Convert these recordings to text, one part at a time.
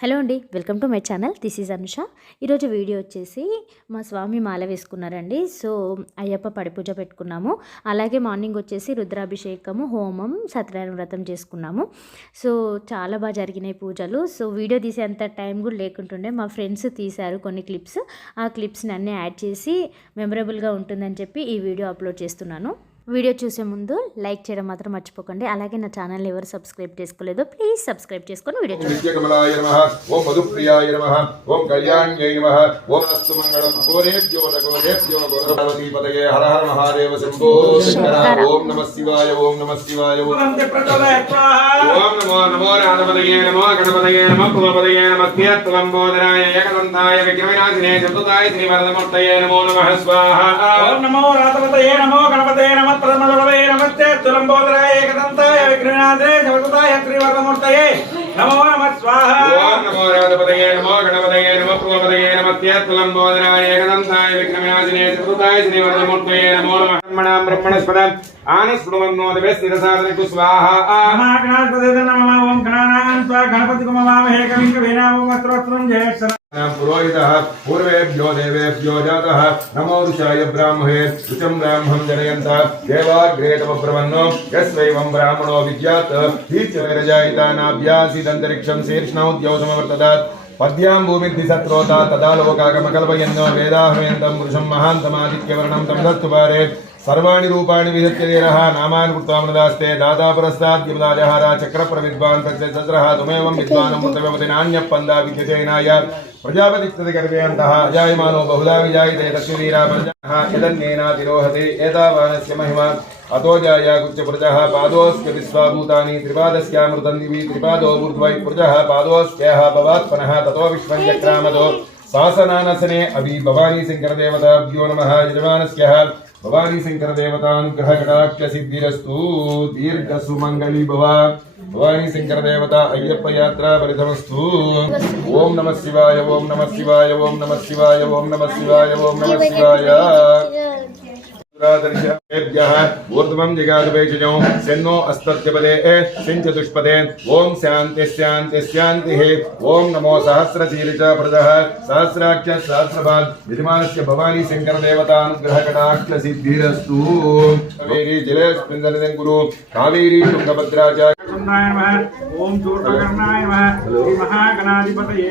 Hello అండి welcome to my channel. This is Anusha ఈరోజు video వచ్చేసి మా స్వామి మాల వేసుకున్నారండి. సో అయ్యప్ప పడి పూజ పెట్టుకున్నాము. అలాగే మార్నింగ్ వచ్చేసి రుద్రాభిషేకము హోమం సత్యనారాయణ వ్రతం చేసుకున్నాము. సో చాలా బాగా జరిగినాయి పూజలు. సో వీడియో తీసేంత టైం కూడా లేకుంటుండే. మా ఫ్రెండ్స్ తీశారు కొన్ని క్లిప్స్. ఆ క్లిప్స్ని అన్నీ యాడ్ చేసి మెమరబుల్గా ఉంటుందని చెప్పి ఈ వీడియో అప్లోడ్ చేస్తున్నాను. వీడియో చూసే ముందు లైక్ చేయడం మాత్రం మర్చిపోకండి. అలాగే నా ఛానల్ ఎవరు సబ్స్క్రైబ్ చేసుకోలేదో ప్లీజ్ సబ్స్క్రైబ్ చేసుకొని వీడియో చూడండి. ఓం మధుప్రియాయ నమ. ఓం కళ్యాణ్యై నమ. ఓం అస్తు మంగళం. అఘోరేభ్యో నఘోరేభ్యో గౌరవతీపతయే హర హర మహాదేవ శంభో శంకర. ఓం నమ శివాయ ఓం నమ శివాయ. ఓం ఓం నమో నమో రాధపదయే నమో గణపతయే నమో కులపతయే నమస్త్యంబోధరాయ ఏకదంతాయ విగ్రహవినాశినే చతుతాయ శ్రీవరదమూర్తయే నమో నమః స్వాహ. ఓం నమో రాతపతయే నమో గణపతయే నమ ప్రథమదవే నమస్తే తులంబోదరాయ ఏకదంతాయ విఘ్ననాథే సమృతాయ శ్రీవర్ధమూర్తయే నమో నమ స్వాహ ఓం నమో రాధపదయే నమో గణపతయే నమో కులపతయే నమస్త్యంబోధరాయ ఏకదంతాయ విగ్రహవినాశినే చతుతాయ శ్రీవరదమూర్తయే నమో నమః బ్రహ్మణాం బ్రహ్మణస్పద ఆనస్పృమన్నోదవే స్థిరసాధనకు స్వాహ మహాగణాధిపతే నమ ఓం గణానాం స్వా గణపతి కుమవామహే కవిం కవీనాం వస్త్రోత్రం జయేశ్వర पुरोहितः, पूर्वेभ्यो देवेभ्यो जातः, नमो ऋषाय ब्राह्मणे ऋचं ब्राह्मं जनयन्त, देवाग्रे तव यस्वैवं ब्राह्मणो विद्यात् हीर्चवैरजायितानाभ्यासीदन्तरिक्षं शीर्ष्णौद्योगमवर्तदात् पद्यां भूमिद्धिसत्रोता तदा लोकागमकल्पयन्नो वेदाहमेन्तं पुरुषं महान्तमादित्यवर्णं, तं సర్వాణి రూపాణి విధత్యదేన నామాన్ కృత్వామృదాస్తే దాతాపురస్తాద్యుమదాజహార చక్ర ప్రవిద్వాన్ తద్రహ తుమేవం విద్వానం ముత్తమతి నాణ్యప్పందా విద్యతేనాయ ప్రజాపతిస్తది గర్వేయంతః అజాయమానో బహుళా విజాయితే తస్వీరా ప్రజాః యదన్నేనా తిరోహతి ఏతావానస్య మహిమ అతో జాయాగుచ్చ ప్రజः పాదోస్య విశ్వాభూతాని త్రిపాదస్యామృతం దివి త్రిపాదో ఊర్ధ్వై ప్రజः పాదోస్యేహ భవాత్మనः తతో విశ్వం చక్రామదో శాసనానసనే అవి భవానీ శంకరదేవతాభ్యో నమః యజమానస్యః భవానీ శంకర దేవతానుగ్రహ కటాక్ష సిద్ధిరస్తు దీర్ఘ సుమంగళి భవ భవానీ శంకర దేవత అయ్యప్ప యాత్ర ఫలితమస్తు. ఓం నమ శివాయ ఓం నమ శివాయ ఓం నమ శివాయ ఓం నమ శివాయ ఓం నమ శివాయ. ऊर्ध्वं जिगादुपेक्षिजौ सेन्नो अस्तत्यपदे सिञ्च दुष्पदे ॐ शान्तिस्यान्तिस्यान्तिः ॐ नमो सहस्रशीर्षप्रदः सहस्राख्य सहस्रपाद् विद्यमानस्य भवानी शङ्करदेवतानुग्रहकटाक्षसिद्धिरस्तु कावेरी जलेऽस्मिन् सन्निधिं कुरु कावेरी तुङ्गभद्रा च ॐ चूर्णकर्णाय नमः श्रीमहागणाधिपतये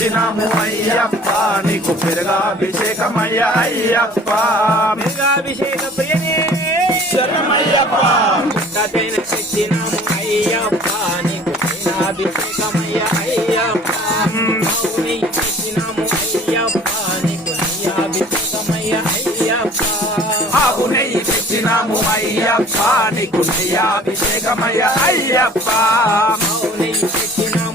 తెచ్చినాము అయ్యప్ప నీకు పెరుగాభిషేకమయ్య అయ్యప్ప. మెగాభిషేక ప్రియనే శరణమయ్యప్ప. కథైన తెచ్చినాము అయ్యప్ప నీకు అభిషేకమయ్య అయ్యప్ప. మౌని తెచ్చినాము అయ్యప్ప నీకు అభిషేకమయ్య అయ్యప్ప. ఆవు నెయ్యి తెచ్చినాము అయ్యప్ప నీకు నెయ్యాభిషేకమయ్య అయ్యప్ప. మౌని తెచ్చినాము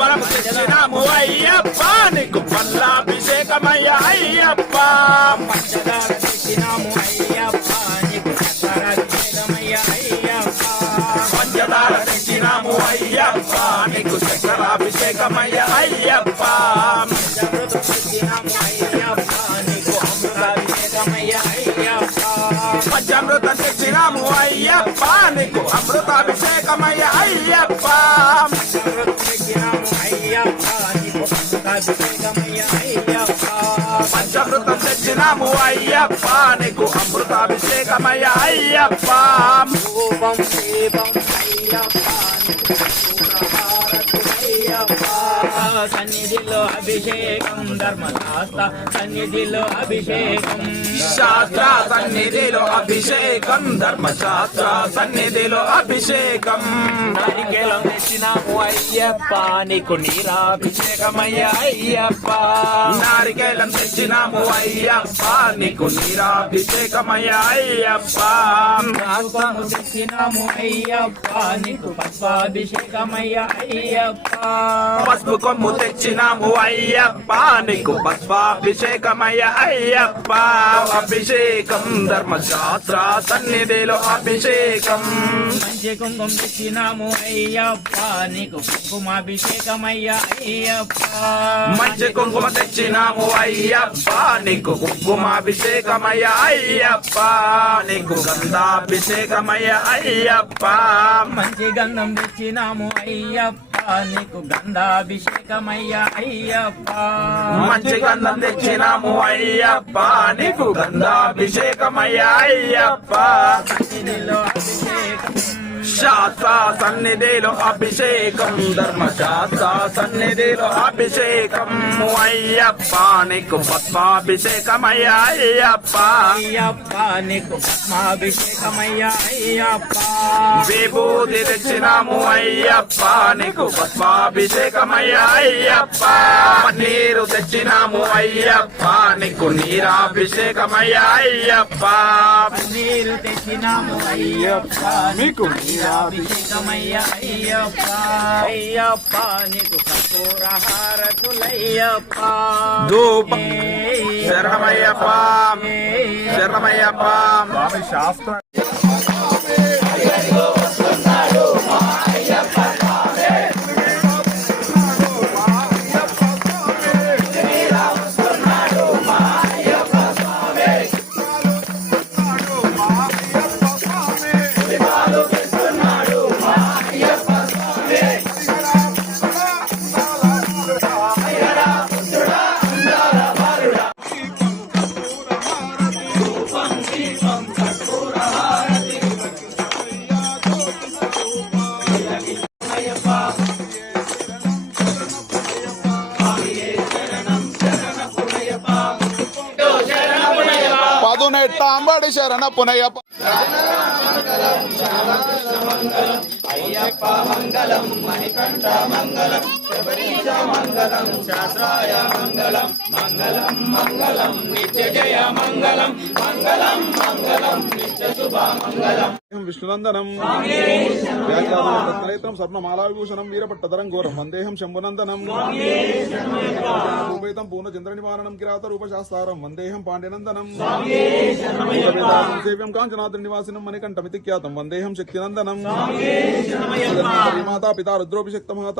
పరము తెచ్చినాము అయ్యప్ప నీకు పల్లాభిషేకమయ్య అయ్యప్ప. పంచదార తెచ్చినాము అయ్యప్ప. నీకు చక్రాభిషేకమయ్య అయ్యప్ప. పంచామృతం తెచ్చినాము అయ్యప్ప. నీకు అమృతాభిషేకమయ్య అయ్యప్ప. పంచామృతం తెచ్చినాము అయ్యప్ప నీకు అమృతాభిషేకమయ్య అయ్యప్ప. సన్నిధిలో అభిషేకం ధర్మశాస్త్ర సన్నిధిలో అభిషేకం. శాస్త్ర సన్నిధిలో అభిషేకం ధర్మశాస్త్ర సన్నిధిలో అభిషేకం. తెచ్చినాము అయ్యప్ప నీకు నీరాభిషేకమయ్య అయ్యప్ప. నారికేలం తెచ్చినాము అయ్యప్ప నీకు నీరాభిషేకమయ్య అయ్యప్ప. రాగము తెచ్చినాము అయ్యప్ప నీకు పద్మాభిషేకమయ్య అయ్యప్ప. పసుపు కొమ్ము తెచ్చినాము అయ్యప్ప నీకు పద్మాభిషేకమయ్య అయ్యప్ప. అభిషేకం ధర్మశాస్త్ర సన్నిధిలో అభిషేకం. మంచి కుంకుమ తెచ్చినాము అయ్యప్ప నీకు కుంకుమాభిషేకమయ్య అయ్యప్ప. మంచి కుంకుమ తెచ్చినాము అయ్యప్ప. నీకు కుంకుమాభిషేకమయ్య అయ్యప్ప. నీకు గంధాభిషేకమయ్య అయ్యప్ప. మంచి గంధం తెచ్చినాము అయ్యప్ప. నీకు గంధాభిషేకమయ్య అయ్యప్ప. మంచి గంధం తెచ్చినాము అయ్యప్ప. నీకు గంధాభిషేకమయ్య అయ్యప్ప. అభిషేకం శాస్త్ర సన్నిధిలో అభిషేకం ధర్మశాస్త్ర సన్నిధిలో అభిషేకం. అయ్యప్ప నీకు పద్మాభిషేకమయ్య అయ్యప్ప. అయ్యప్ప నీకు పద్మాభిషేకమయ్య అయ్యప్ప. విభూతి తెచ్చినాము అయ్యప్ప నీకు పద్మాభిషేకమయ్య అయ్యప్ప. నీరు తెచ్చినాము అయ్యప్ప నీకు నీరాభిషేకమయ్య అయ్యప్ప. నీరు తెచ్చినాము అయ్యప్ప నీకు నీరాభిషేకమయ్య అయ్యప్ప అయ్యప్ప నీకు కపూర హారతులయ్యప్ప ధూపం. శరణమయ్యప్ప. శరణమయ్యప్ప. పదునెట్టాంబడి శరణ పునయ్యప్ప విష్ణునందనం. వ్యాఖ్యాతం స్వర్ణమాలావిభూషణం వీరపట్టధరం ఘోరం వందేహం శంభునందనం. రూపేతం పూర్ణచంద్ర నివారణం కిరాత రూపశాస్త్రం వందేహం పాండ్యనందనం. సేవ్యం కాంచనాద్రి నివాసినం మణికంఠమితి ఖ్యాతం వందేహం శక్తినందనం. మాతా పితా రుద్రోభిషక్త మహాతం